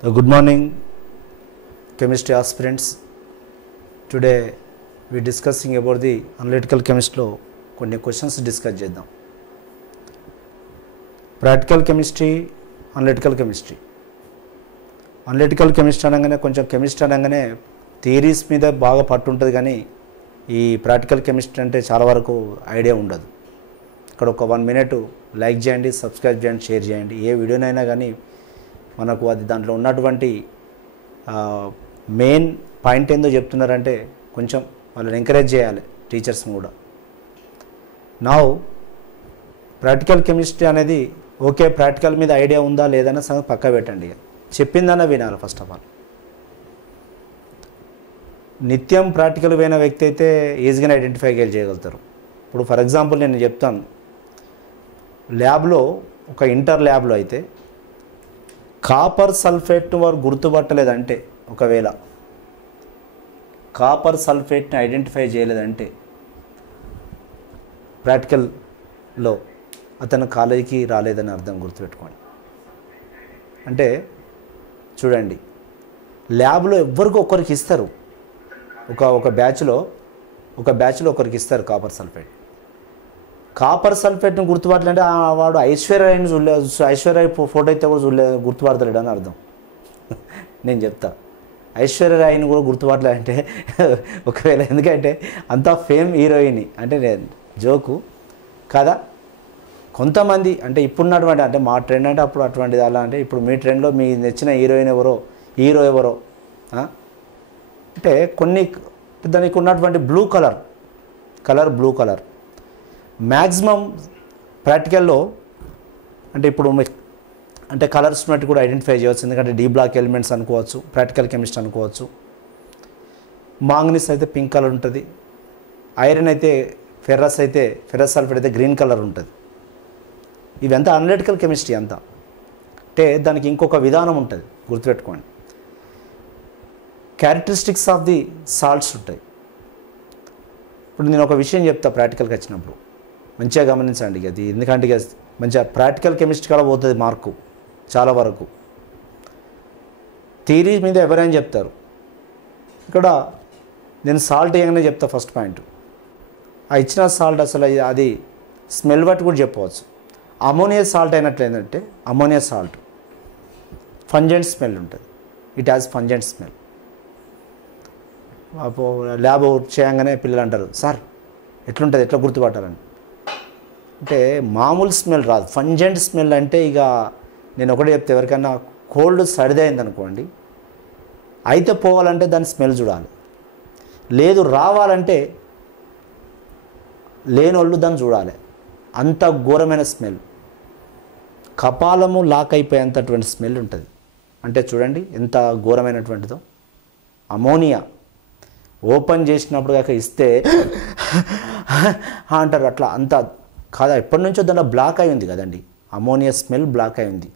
So good morning, chemistry aspirants. Today we discussing about the analytical chemistry లో కొన్ని questions discuss చేద్దాం. Practical chemistry, analytical chemistry. Analytical chemistry అనగానే కొంచెం chemistry అనగానే theories మీద బాగా పట్టు ఉంటుంది, కానీ ఈ ప్రాక్టికల్ కెమిస్ట్రీ అంటే చాలా వరకు ఐడియా ఉండదు. ఇక్కడ ఒక 1 minute లైక్ చేయండి, సబ్స్క్రైబ్ చేయండి, షేర్ చేయండి. ఏ వీడియోనైనా కానీ మనకు అది దాంట్లో ఉన్నటువంటి మెయిన్ పాయింట్ ఏందో చెప్తున్నారంటే కొంచెం వాళ్ళని ఎంకరేజ్ చేయాలి, టీచర్స్ని కూడా. నా ప్రాక్టికల్ కెమిస్ట్రీ అనేది ఓకే, ప్రాక్టికల్ మీద ఐడియా ఉందా లేదన్న సంగతి పక్క పెట్టండి. చెప్పిందన్న వినాలి ఫస్ట్ ఆఫ్ ఆల్. నిత్యం ప్రాక్టికల్ పోయిన వ్యక్తి అయితే ఈజీగానే ఐడెంటిఫై చేయగలుగుతారు. ఇప్పుడు ఫర్ ఎగ్జాంపుల్ నేను చెప్తాను, ల్యాబ్లో ఒక ఇంటర్ ల్యాబ్లో అయితే కాపర్ సల్ఫేట్ను వారు గుర్తుపట్టలేదంటే, ఒకవేళ కాపర్ సల్ఫేట్ని ఐడెంటిఫై చేయలేదంటే ప్రాక్టికల్లో అతను కాలేజీకి రాలేదని అర్థం, గుర్తుపెట్టుకోండి. అంటే చూడండి, ల్యాబ్లో ఎవ్వరికి ఒక్కరికి ఇస్తారు, ఒక బ్యాచ్లో ఒకరికి ఇస్తారు కాపర్ సల్ఫేట్. కాపర్ సల్ఫేట్ని గుర్తుపట్టలేంటే వాడు ఐశ్వర్యని చూడలేదు, ఐశ్వర్య ఫోటో అయితే కూడా చూడలేదు, గుర్తుపడతలేడు అని అర్థం. నేను చెప్తా, ఐశ్వర్యరాయిని కూడా గుర్తుపట్టలేదంటే ఒకవేళ, ఎందుకంటే అంతా ఫేమ్ హీరోయిన్ అంటే నేను జోకు కదా. కొంతమంది అంటే ఇప్పుడున్నటువంటి, అంటే మా ట్రెండ్ అంటే అప్పుడు అటువంటిది, అలా అంటే ఇప్పుడు మీ ట్రెండ్లో మీ నచ్చిన హీరోయిన్ ఎవరో, హీరో ఎవరో అంటే కొన్ని దానికి ఉన్నటువంటి blue colour blue colour maximum ప్రాక్టికల్లో అంటే ఇప్పుడు అంటే కలర్స్ ఉన్నట్టు కూడా ఐడెంటిఫై చేయవచ్చు. ఎందుకంటే డీ బ్లాక్ ఎలిమెంట్స్ అనుకోవచ్చు, ప్రాక్టికల్ కెమిస్ట్రీ అనుకోవచ్చు. మాంగనీస్ అయితే పింక్ కలర్ ఉంటుంది, ఐరన్ అయితే ఫెర్రస్ సల్ఫేట్ అయితే గ్రీన్ కలర్ ఉంటుంది. ఇవంతా అనలిటికల్ కెమిస్ట్రీ అంతా. అంటే దానికి ఇంకొక విధానం ఉంటుంది, గుర్తుపెట్టుకోండి. క్యారెక్టరిస్టిక్స్ ఆఫ్ ది సాల్ట్స్ ఉంటాయి. ఇప్పుడు నేను ఒక విషయం చెప్తా, ప్రాక్టికల్కి వచ్చినప్పుడు మంచిగా గమనించండి అది. ఎందుకంటే మంచిగా ప్రాక్టికల్ కెమిస్ట్రీ కూడా పోతుంది మార్కు చాలా వరకు. థియరీ మీద ఎవరైనా చెప్తారు, ఇక్కడ నేను సాల్ట్ వేయగానే చెప్తా. ఫస్ట్ పాయింట్, ఆ ఇచ్చిన సాల్ట్ అసలు అది స్మెల్ బట్టి కూడా చెప్పవచ్చు. అమోనియా సాల్ట్ అయినట్లు ఏంటంటే, అమోనియా సాల్ట్ ఫంజెంట్ స్మెల్ ఉంటుంది, ఇట్ హ్యాస్ ఫంజెంట్ స్మెల్. ల్యాబ్ చేయగానే పిల్లలు అంటారు, సార్ ఎట్లుంటుంది, ఎట్లా గుర్తుపట్టాలని. అంటే మామూలు స్మెల్ రాదు, ఫంజెంట్ స్మెల్. అంటే ఇక నేను ఒకటే చెప్తే, ఎవరికైనా కోల్డ్ సర్దైంది అనుకోండి, అయితే పోవాలంటే దాని స్మెల్ చూడాలి, లేదు రావాలంటే లేనోళ్ళు దాన్ని చూడాలి. అంత ఘోరమైన స్మెల్, కపాలము లాక్ అయిపోయేంతటువంటి స్మెల్ ఉంటుంది. అంటే చూడండి ఎంత ఘోరమైనటువంటిదో. అమోనియా ఓపెన్ చేసినప్పుడు కాక ఇస్తే అంటారు, అట్లా అంత కాదా, ఎప్పటి నుంచో దాంట్లో బ్లాక్ అయి ఉంది కదండి, అమోనియా స్మెల్ బ్లాక్ అయి ఉంది.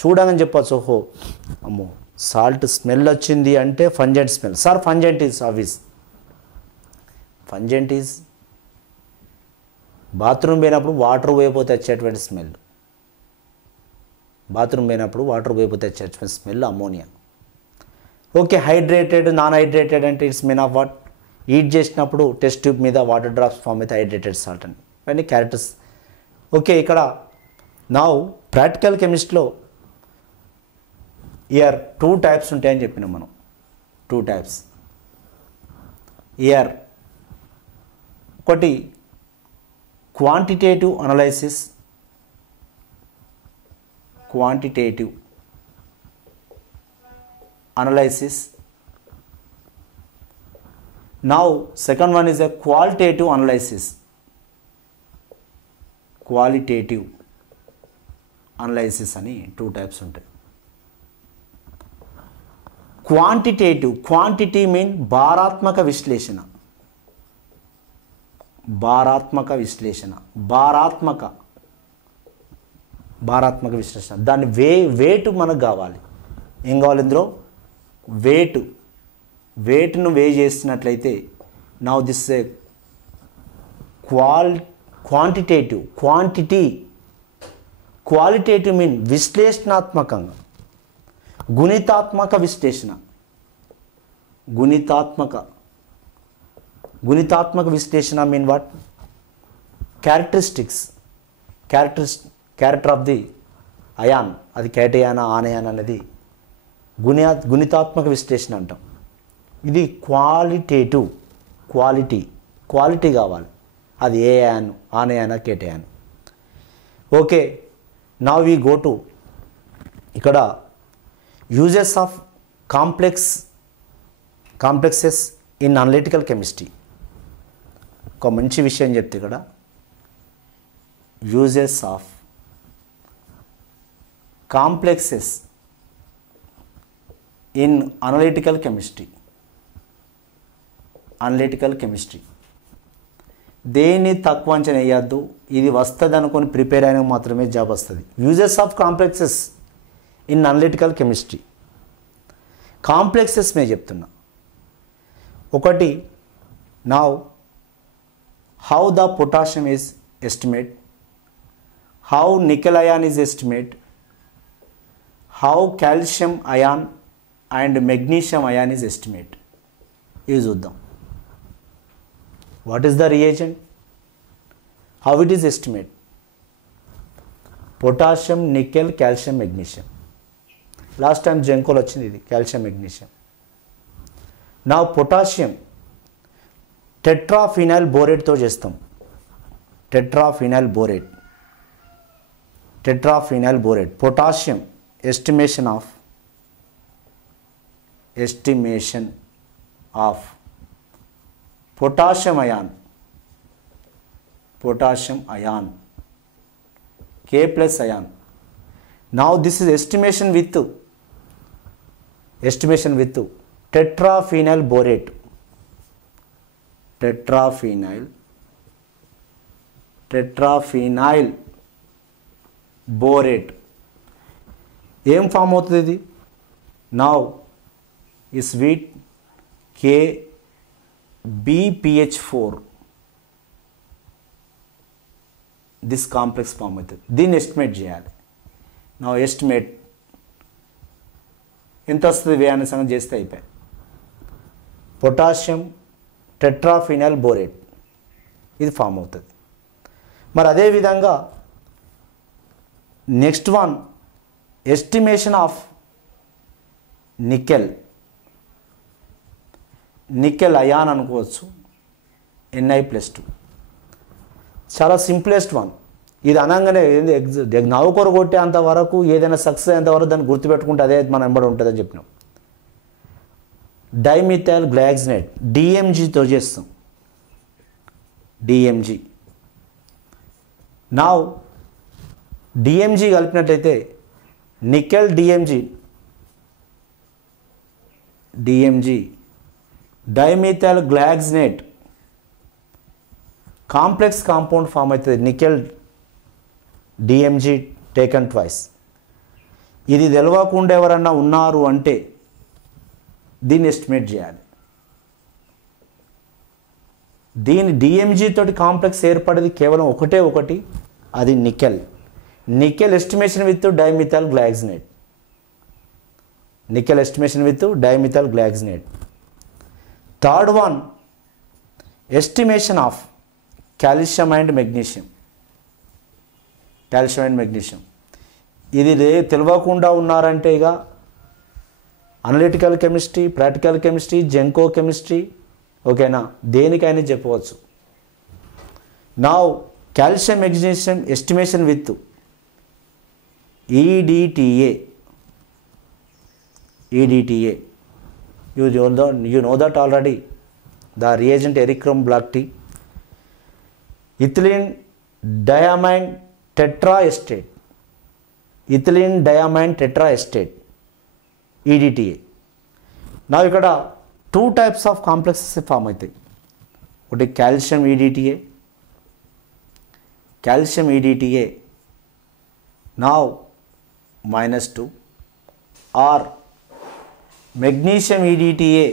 చూడగానే చెప్పచ్చు, ఓహో అమ్మో సాల్ట్ స్మెల్ వచ్చింది అంటే pungent smell. Sir pungent is obvious, pungent is bathroom పోయినప్పుడు వాటర్ పోయిపోతే వచ్చేటువంటి స్మెల్, బాత్రూమ్ పోయినప్పుడు వాటర్ పోయిపోతే వచ్చేటువంటి smell ammonia. Okay, hydrated, non hydrated అంటే it's mean of what, heat చేసినప్పుడు టెస్ట్ ట్యూబ్ మీద వాటర్ డ్రాప్స్ ఫామ్ అయితే హైడ్రేటెడ్ సాల్ట్ అని, ఇవన్నీ క్యారెక్టర్స్. ఓకే, ఇక్కడ నా ప్రాక్టికల్ కెమిస్ట్రీలో ఇయర్ 2 types ఉంటాయని చెప్పినాం మనం. 2 types ఇయర్, ఒకటి quantitative analysis, now second one is a qualitative analysis అని 2 types ఉంటాయి. క్వాంటిటీ మీన్ భారాత్మక విశ్లేషణ, భారాత్మక విశ్లేషణ. దాని వెయిట్ మనకు కావాలి. ఏం కావాలి ఇందులో? వెయిట్ను వే చేస్తున్నట్లయితే now this a quantity qualitative mean విశ్లేషణాత్మకంగా. గుణితాత్మక విశ్లేషణ. గుణితాత్మక విశ్లేషణ mean what? Character of the ion, అది కేటయానా ఆనయాన్ అనేది గుణితాత్మక విశ్లేషణ అంటాం. ఇది క్వాలిటీ కావాలి, అది ఏ అయాన్, ఆనయానా, cation. Okay, now we go to ఇక్కడ uses of complexes in analytical chemistry. ఒక మంచి విషయం చెప్తే ఇక్కడ uses of complexes in analytical chemistry. దేన్ని తక్కువ అంచనా వేయద్దు, ఇది వస్తుంది అనుకొని ప్రిపేర్ అయినా మాత్రమే జాబ్ వస్తుంది. Uses of complexes in analytical chemistry. Complexes మే చెప్తున్నా. ఒకటి, now how the potassium is estimate, how nickel ion is estimate, how calcium ion and magnesium ion is estimate. ఇవి చూద్దాం. What is the reagent, how it is estimate, potassium, nickel, calcium, magnesium. Last time జెంకోల్ వచ్చింది ఇది, calcium, magnesium. నా potassium tetraphenyl బోరేట్తో చేస్తాం. Tetraphenyl borate. Potassium estimation of potassium ion, K plus ion. Now this is estimation with tetraphenyl borate. Tetraphenyl borate. ఏం form అవుతుంది ఇది? Now is with KBPH4. This complex form అవుతుంది. దీన్ని estimate చేయాలి. నా ఎస్టిమేట్ ఎంత వస్తుంది వ్యయాన్ని సంగతి చేస్తే అయిపోయాయి. పొటాషియం టెట్రాఫినైల్ బోరేట్ ఇది ఫామ్ అవుతుంది. మరి అదేవిధంగా next one estimation of nickel ion అనుకోవచ్చు, Ni+2. చాలా సింప్లెస్ట్ వన్. ఇది అనగానే నవ్వుకొర కొట్టేంత వరకు, ఏదైనా సక్సెస్ అయ్యేంత వరకు దాన్ని గుర్తుపెట్టుకుంటే అదే మన వెంబడి ఉంటుందని చెప్పినాం. డైమిథైల్ గ్లైసినేట్ DMGతో చేస్తాం. DMG నా DMG కలిపినట్టయితే nickel DMG dimethyl glycinate complex compound form అవుతుంది. Nickel DMG taken twice. ఇది తెలవకుండా ఎవరన్నా ఉన్నారు అంటే దీన్ని ఎస్టిమేట్ చేయాలి. దీని DMG తోటి కాంప్లెక్స్ ఏర్పడేది కేవలం ఒకటి, అది nickel estimation with dimethyl glycinate. Third one estimation of calcium and magnesium. ఇది తెలియకుండా ఉన్నారంటే ఇక అనలిటికల్ కెమిస్ట్రీ, ప్రాక్టికల్ కెమిస్ట్రీ, జెంకో కెమిస్ట్రీ, ఓకేనా, దేనికైనా చెప్పవచ్చు. నా calcium magnesium estimation with EDTA. You know that already. The reagent erythrom black tea. Ethylene diamine tetraestate. EDTA. Now ఇక్కడ 2 types of complexes ఫామ్ అవుతాయి. ఒకటి calcium EDTA now -2 or magnesium EDTA.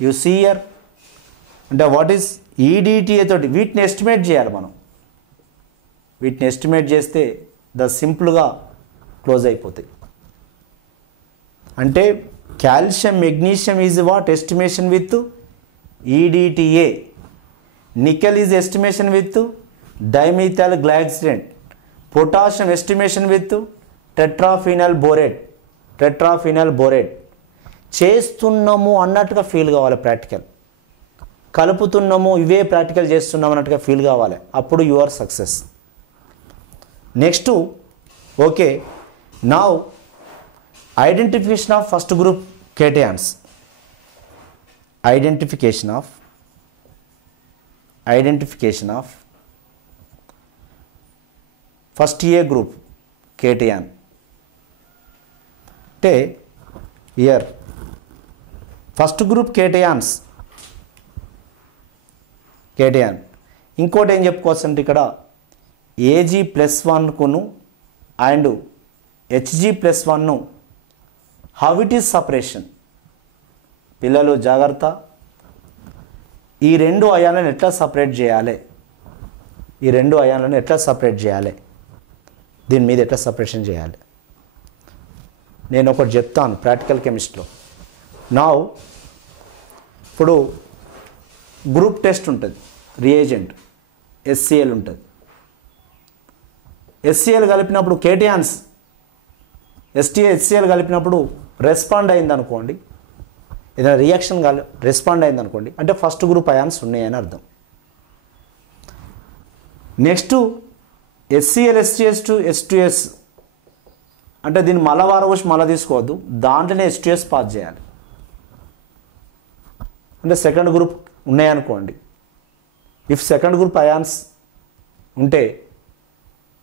You see here, అంటే what is EDTA తోటి వీటిని estimate చేయాలి మనం. వీటిని estimate చేస్తే సింపుల్గా క్లోజ్ అయిపోతాయి. అంటే calcium magnesium is what estimation with EDTA, nickel is estimation with dimethyl glycinate, potassium estimation with tetraphenyl borate. చేస్తున్నాము అన్నట్టుగా ఫీల్ కావాలి, ప్రాక్టికల్ కలుపుతున్నాము ఇవే ప్రాక్టికల్ చేస్తున్నాము అన్నట్టుగా ఫీల్ కావాలి, అప్పుడు you are success. Next okay, now identification of first group cations. Identification of first a group cation. అంటే ఇయర్ ఫస్ట్ గ్రూప్ కేటయాన్. ఇంకోటి ఏం చెప్పుకోవచ్చు అంటే ఇక్కడ Ag+1 and Hg+1 how it is separation. పిల్లలు జాగ్రత్త, ఈ రెండు అయాన్లను ఎట్లా సపరేట్ చేయాలి, దీని మీద ఎట్లా సపరేషన్ చేయాలి నేను ఒకటి చెప్తాను ప్రాక్టికల్ కెమిస్ట్రీలో. నా ఇప్పుడు గ్రూప్ టెస్ట్ ఉంటుంది, రియేజెంట్ HCl ఉంటుంది. HCl కలిపినప్పుడు కేటయాన్స్ HCl కలిపినప్పుడు రెస్పాండ్ అయింది అనుకోండి, ఏదైనా రియాక్షన్ రెస్పాండ్ అయింది అనుకోండి, అంటే ఫస్ట్ గ్రూప్ అయాన్స్ ఉన్నాయని అర్థం. నెక్స్ట్ HCl STS H2S అంటే దీన్ని మళ్ళా వారవచ్చి మళ్ళీ తీసుకోవద్దు, దాంట్లోనే H2S పాస్ చేయాలి. అంటే సెకండ్ గ్రూప్ ఉన్నాయనుకోండి, ఇఫ్ సెకండ్ గ్రూప్ అయాన్స్ ఉంటే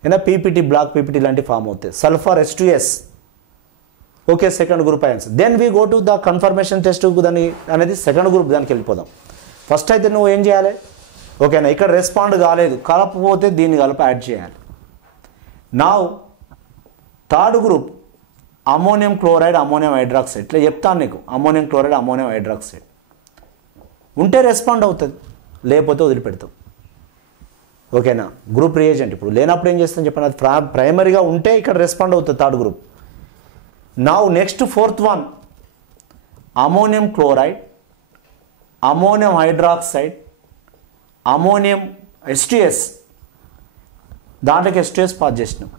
ఏదైనా PPT బ్లాక్ PPT లాంటివి ఫామ్ అవుతాయి. Sulphur H2S okay, second group ions. Then we go to the confirmation test, దాని అనేది సెకండ్ గ్రూప్, దానికి వెళ్ళిపోదాం. ఫస్ట్ అయితే నువ్వు ఏం చేయాలి, ఓకేనా, ఇక్కడ రెస్పాండ్ కాలేదు, కలపకపోతే దీన్ని కలిపి యాడ్ చేయాలి. నా third group ammonium chloride ammonium hydroxide, ఇట్లా చెప్తాను నీకు, అమ్మోనియం క్లోరైడ్ అమ్మోనియం హైడ్రాక్సైడ్ ఉంటే రెస్పాండ్ అవుతుంది, లేకపోతే వదిలిపెడతాం. ఓకేనా, గ్రూప్ రియేజెంట్. ఇప్పుడు లేనప్పుడు ఏం చేస్తాను చెప్పండి, అది ప్రైమరీగా ఉంటే ఇక్కడ రెస్పాండ్ అవుతుంది థర్డ్ గ్రూప్. నా next fourth one ammonium chloride ammonium hydroxide ammonium H2S, దాంట్లోకి H2S పాస్ చేసినాం,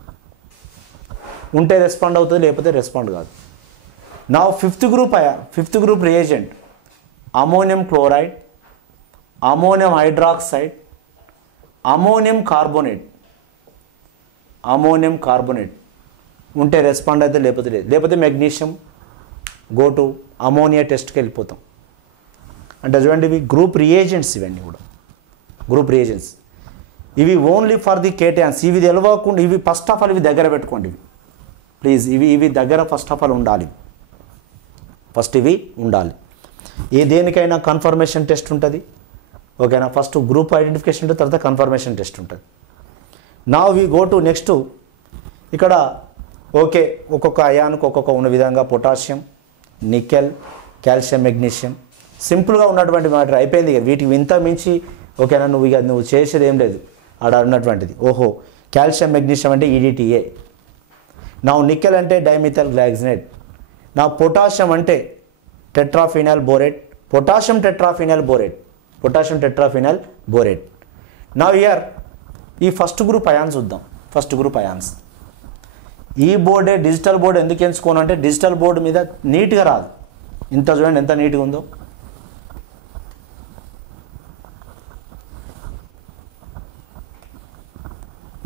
ఉంటే రెస్పాండ్ అవుతుంది, లేకపోతే రెస్పాండ్ కాదు. నా fifth group reagent ammonium chloride ammonium hydroxide ammonium carbonate ఉంటే రెస్పాండ్ అయితే, లేకపోతే లేదు. లేకపోతే మెగ్నీషియం గో టు అమోనియా టెస్ట్కి వెళ్ళిపోతాం. అంటే చూడండి, ఇవి గ్రూప్ రియేజెంట్స్, ఇవన్నీ కూడా గ్రూప్ రియేజెంట్స్. ఇవి ఓన్లీ ఫర్ ది కేటయాన్స్. ఇవి తెలియకుండా, ఇవి ఫస్ట్ ఆఫ్ ఆల్ ఇవి దగ్గర పెట్టుకోండి, ఇవి ప్లీజ్, ఇవి దగ్గర ఫస్ట్ ఆఫ్ ఆల్ ఉండాలి. ఇవి ఉండాలి. దేనికైనా కన్ఫర్మేషన్ టెస్ట్ ఉంటుంది, ఓకేనా. ఫస్ట్ గ్రూప్ ఐడెంటిఫికేషన్ ఉంటుంది, తర్వాత కన్ఫర్మేషన్ టెస్ట్ ఉంటుంది. నా వి గో టు నెక్స్ట్. ఇక్కడ ఓకే, ఒక్కొక్క అయాన్కు ఒక్కొక్క ఉన్న విధంగా పొటాషియం, నికెల్, కాల్షియం, మెగ్నీషియం, సింపుల్గా ఉన్నటువంటి మ్యాటర్ అయిపోయింది. వీటికి ఇంత మించి ఓకేనా, నువ్వు చేసేది ఏం లేదు ఆడ ఉన్నటువంటిది. ఓహో, కాల్షియం మెగ్నీషియం అంటే EDTA, నా నికెల్ అంటే డైమిథైల్ గ్లైసినేట్, నా పొటాషియం అంటే టెట్రాఫినల్ బోరేట్. నా ఇయర్ ఈ ఫస్ట్ గ్రూప్ అయాన్స్ చూద్దాం. ఫస్ట్ గ్రూప్ అయాన్స్ ఈ బోర్డే డిజిటల్ బోర్డు ఎందుకు ఎంచుకోను అంటే, డిజిటల్ బోర్డు మీద నీట్గా రాదు. ఇంత చూడండి ఎంత నీట్గా ఉందో.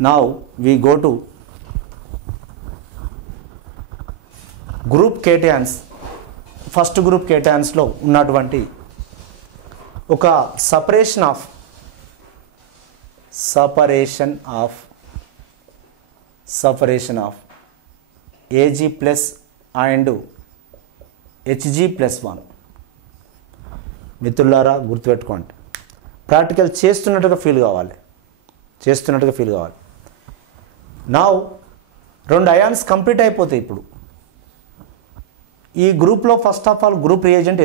Now we go to group cations. First group కేటయాన్స్లో ఉన్నటువంటి ఒక separation of Ag+ and Hg+1. మిత్రులారా గుర్తుపెట్టుకోండి, ప్రాక్టికల్ చేస్తున్నట్టుగా ఫీల్ కావాలి. నా రెండు అయాన్స్ కంప్లీట్ అయిపోతాయి. ఇప్పుడు ఈ గ్రూప్లో first of all group reagent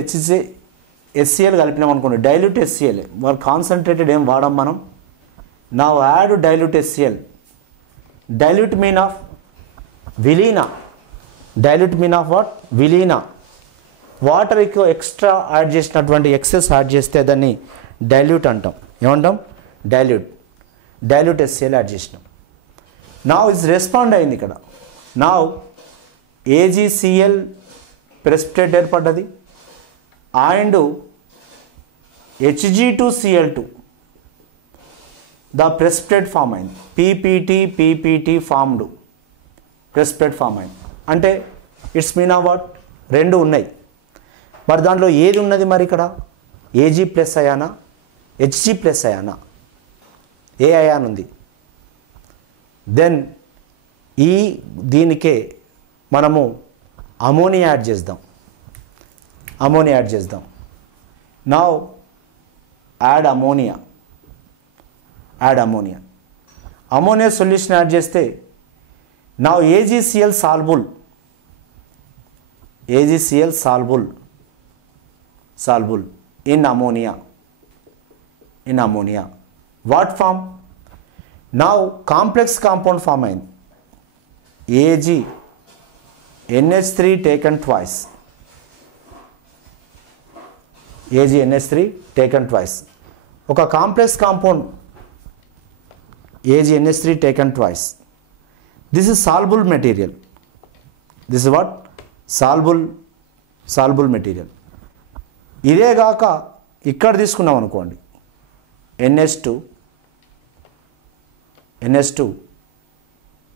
HCl కలిపినాం అనుకోండి, డైల్యూట్ HCl, వాళ్ళు కాన్సన్ట్రేటెడ్ ఏం వాడం మనం. నా add dilute HCl. Dilute mean of విలీన. Dilute mean of what? విలీన. వాటర్ ఎక్స్ట్రా యాడ్ చేసినటువంటి ఎక్సెస్ యాడ్ చేస్తే దాన్ని డైల్యూట్ అంటాం. ఏమంటాం? డైల్యూట్. డైల్యూట్ HCl యాడ్ చేసినాం. నా ఇస్ రెస్పాండ్ అయింది ఇక్కడ. నా AgCl ప్రెసిపిటేట్ ఏర్పడ్డది and Hg2Cl2 the precipitate form అయింది. PPT ఫార్మ్డ్ ప్రెసిపిటేట్ ఫామ్ అయింది. అంటే ఇట్స్ మీన్ ఆఫ్ వాట్? రెండు ఉన్నాయి. మరి దాంట్లో ఏది ఉన్నది మరి ఇక్కడ? Ag ప్లస్ అయానా, Hg ప్లస్ అయానా? ఏ అయాన్ ఉంది. దెన్ దీనికే మనము అమోనియా యాడ్ చేద్దాం. అమోనియా యాడ్ చేద్దాం. Now add ammonia. Add ammonia. Ammonia solution add చేస్తే now AgCl soluble. AgCl soluble in ammonia. In ammonia. What form? Now complex compound form అయింది. AgNH3 taken twice. AgNH3 taken twice. ఒక complex compound AgNH3 taken twice. This is soluble material. This is what? Soluble material. ఇదే కాక ఇక్కడ తీసుకున్నాం అనుకోండి, NH2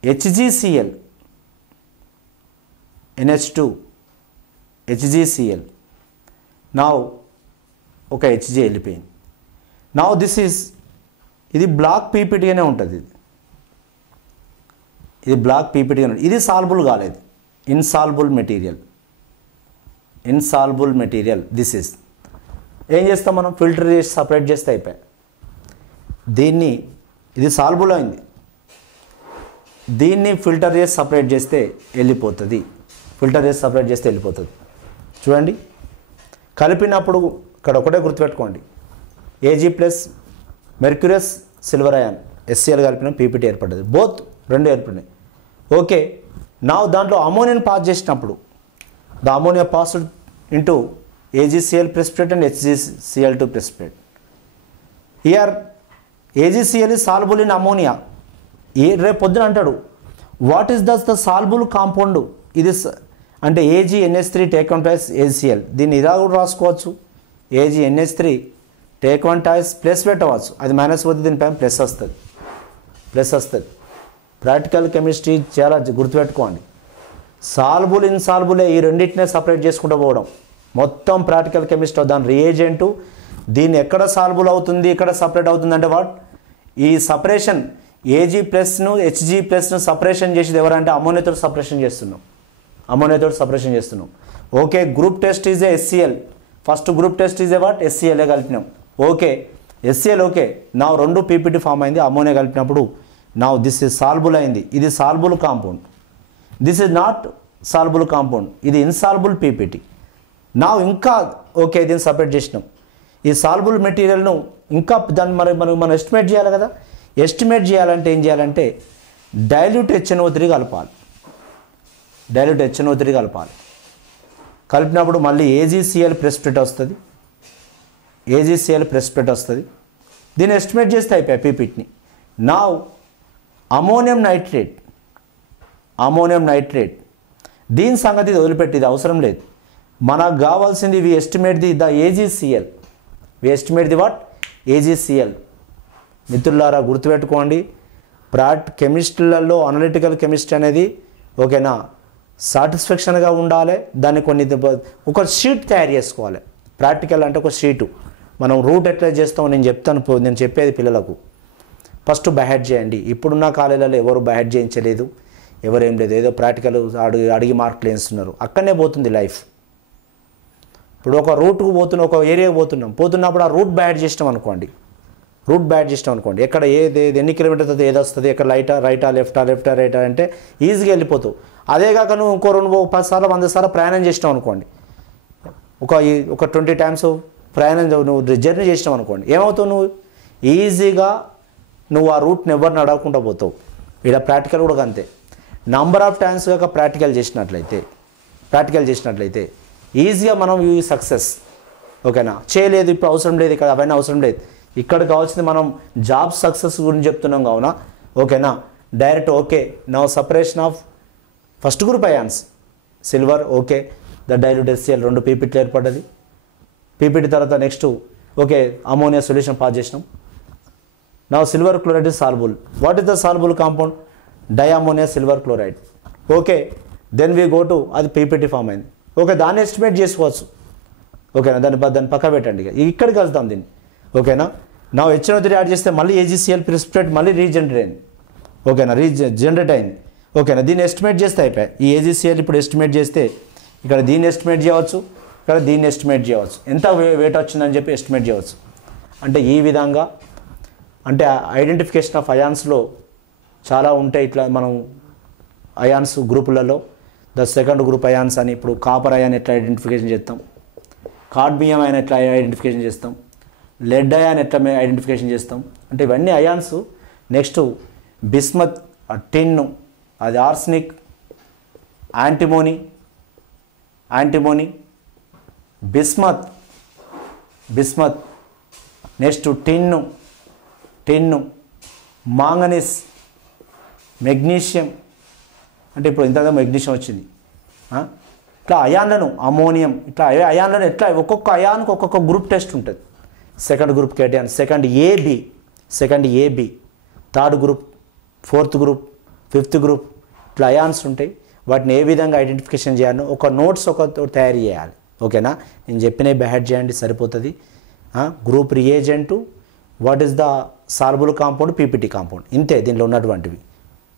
HgCl. NH2 HgCl. Now ఒక Hg వెళ్ళిపోయింది. Now ఇది బ్లాక్ పీపీటీగానే ఉంటుంది. ఇది బ్లాక్ పీపీటీగానే ఉంటుంది. ఇది సాల్బుల్ కాలేదు. ఇన్సాల్బుల్ మెటీరియల్. This is. ఏం చేస్తాం మనం? ఫిల్టర్ చేసి సపరేట్ చేస్తే అయిపోయాయి. ఇది సాల్బుల్ అయింది. దీన్ని ఫిల్టర్ చేసి సపరేట్ చేస్తే వెళ్ళిపోతుంది. చూడండి, కలిపినప్పుడు ఇక్కడ ఒకటే గుర్తుపెట్టుకోండి. Ag plus mercurous silver ion HCl కలిపిన PPT ఏర్పడ్డది. రెండు ఏర్పడినాయి. ఓకే. నా దాంట్లో అమోనియాని పాస్ చేసినప్పుడు the ammonia passed into AgCl precipitate and HgCl2 precipitate. Here AgCl is soluble in ammonia. రేపు పొద్దున అంటాడు, what is the soluble compound? ఇది అంటే AgNH3 టేక్ వన్ టైస్ AgCl. దీన్ని ఇలా కూడా రాసుకోవచ్చు. AgNH3 టేక్ వన్ టైస్ ప్లస్ పెట్టవచ్చు. అది మైనస్ పోతే దీనిపైన ప్లస్ వస్తుంది. ప్రాక్టికల్ కెమిస్ట్రీ చాలా గుర్తుపెట్టుకోండి. సాల్బుల్ ఇన్సాల్బులే ఈ రెండింటినే సపరేట్ చేసుకుంటూ పోవడం మొత్తం ప్రాక్టికల్ కెమిస్ట్రీ. దాని రియేజెంటు దీన్ని ఎక్కడ సాల్బుల్ అవుతుంది, ఎక్కడ సపరేట్ అవుతుంది అంటే వాట్? ఈ సపరేషన్ Ag ప్లస్ను Hg ప్లస్ను సపరేషన్ చేసేది ఎవరంటే అమోనియాతో సపరేషన్ చేస్తున్నాం. Okay. Group test is a HCl. First group test is a what? HCl కలిపినాం. ఓకే. HCl okay. నా రెండు PPT ఫామ్ అయింది. అమోనియా కలిపినప్పుడు నా దిస్ ఇస్ సాల్బుల్ అయింది. ఇది సాల్బుల్ compound. This is not సాల్బుల్ compound. ఇది ఇన్సాల్బుల్ PPT. నా ఇంకా ఓకే, దీన్ని సపరేట్ చేసినాం. ఈ సాల్బుల్ మెటీరియల్ను ఇంకా దాన్ని మనం ఎస్టిమేట్ చేయాలి కదా. ఎస్టిమేట్ చేయాలంటే ఏం చేయాలంటే డైల్యూట్ HNO3 కలపాలి. కలిపినప్పుడు మళ్ళీ AgCl ప్రెసిపిటేట్ వస్తుంది. దీన్ని ఎస్టిమేట్ చేస్తే అయిపోయాయి PPTని. నా అమోనియం నైట్రేట్ దీని సంగతి వదిలిపెట్టేది అవసరం లేదు. మనకు కావాల్సింది we estimate the AgCl. AgCl. మిత్రులారా గుర్తుపెట్టుకోండి, కెమిస్ట్రీలలో అనలిటికల్ కెమిస్ట్రీ అనేది ఓకేనా సాటిస్ఫాక్షన్గా ఉండాలి. దాన్ని ఒక షీట్ తయారు చేసుకోవాలి. ప్రాక్టికల్ అంటే ఒక షీటు. మనం రూట్ ఎట్లా చేస్తామో నేను చెప్పేది పిల్లలకు. ఫస్ట్ బైహెడ్ చేయండి. ఇప్పుడున్న కాలేజీలలో ఎవరు బైహెడ్ చేయించలేదు, ఎవరేం లేదు. ఏదో ప్రాక్టికల్ అడిగి మార్కులు వేస్తున్నారు. అక్కడనే పోతుంది లైఫ్. ఇప్పుడు ఒక రూట్కు పోతున్నాం, ఒక ఏరియాకి పోతున్నప్పుడు ఆ రూట్ బైహెడ్ చేసినాం అనుకోండి. ఎక్కడ ఎన్ని కిలోమీటర్స్ ఏది వస్తుంది, ఎక్కడ రైటా లెఫ్టా రైటా అంటే ఈజీగా వెళ్ళిపోతావు. అదే కాక నువ్వు ఇంకో 10 సార్లు 100 సార్లు ప్రయాణం చేసినావు అనుకోండి, ఒక 20 టైమ్స్ నువ్వు జర్నీ చేసినావు అనుకోండి, ఏమవుతావు? నువ్వు ఈజీగా ఆ రూట్ని ఎవరిని అడగకుండా పోతావు. ఇక్కడ ప్రాక్టికల్ కూడా అంతే. నంబర్ ఆఫ్ టైమ్స్ కాక ప్రాక్టికల్ చేసినట్లయితే ఈజీగా మనం ఈ సక్సెస్. ఓకేనా, చేయలేదు ఇప్పుడు అవసరం లేదు, ఇక్కడ అవన్నీ అవసరం లేదు, ఇక్కడ కావాల్సింది మనం జాబ్ సక్సెస్ గురించి చెప్తున్నాం కావున. ఓకేనా, direct okay. Now separation of first group ions silver. Okay, the dilute HCl 2 పీపీటీలు ఏర్పడ్డది. పీపీటీ తర్వాత next okay ammonia solution pass చేసినాం. Now silver chloride is soluble. What is the soluble compound? Diammonia silver chloride. Okay, then we go to అది PPT form అయింది. Okay, దాన్ని estimate చేసుకోవచ్చు. ఓకేనా, దాన్ని పక్క పెట్టండి. ఇక్కడికి వెళ్తాం దీన్ని. ఓకేనా, నా HNO3 యాడ్ చేస్తే మళ్ళీ AgCl ప్రిసిపిటేట్ మళ్ళీ రీజనరేట్ అయింది. ఓకేనా, జనరేట్ అయింది. ఓకేనా, దీన్ని ఎస్టిమేట్ చేస్తే అయిపోయాయి. ఈ AgCl ఇప్పుడు ఎస్టిమేట్ చేస్తే ఇక్కడ దీన్ని ఎస్టిమేట్ చేయవచ్చు, ఇక్కడ దీన్ని ఎస్టిమేట్ చేయవచ్చు, ఎంత వెయిట్ వచ్చిందని చెప్పి ఎస్టిమేట్ చేయవచ్చు. అంటే ఈ విధంగా అంటే ఐడెంటిఫికేషన్ ఆఫ్ అయాన్స్లో చాలా ఉంటాయి. ఇట్లా మనం అయాన్స్ గ్రూపులలో ద సెకండ్ గ్రూప్ అయాన్స్ అని, ఇప్పుడు కాపర్ అయాన్ ఎట్లా ఐడెంటిఫికేషన్ చేస్తాం, కార్డ్మియం అయాన్ ఎట్లా ఐడెంటిఫికేషన్ చేస్తాం, లెడ్ అయాన్ ఎట్లా ఐడెంటిఫికేషన్ చేస్తాం. అంటే ఇవన్నీ అయాన్స్. నెక్స్ట్ బిస్మత్, టిన్, అది ఆర్సనిక్, యాంటిమోనీ, బిస్మత్, నెక్స్ట్ టిన్ను, మాంగనీస్, మెగ్నీషియం. అంటే ఇప్పుడు ఇంత మెగ్నీషియం వచ్చింది. ఇట్లా అయాన్లను, అమోనియం, ఇట్లా అయాన్లను ఎట్లా ఒక్కొక్క అయాన్కి ఒక్కొక్క గ్రూప్ టెస్ట్ ఉంటుంది. Second group cation, second A B, third group, fourth group, fifth group, ఇట్లా అయాన్స్ ఉంటాయి. వాటిని ఏ విధంగా ఐడెంటిఫికేషన్ చేయాలో ఒక నోట్స్ తయారు చేయాలి. ఓకేనా, నేను చెప్పినవి బ్యాడ్ చేయండి సరిపోతుంది. Group reagent, what is the soluble compound, PPT compound, ఇంతే దీనిలో ఉన్నటువంటివి.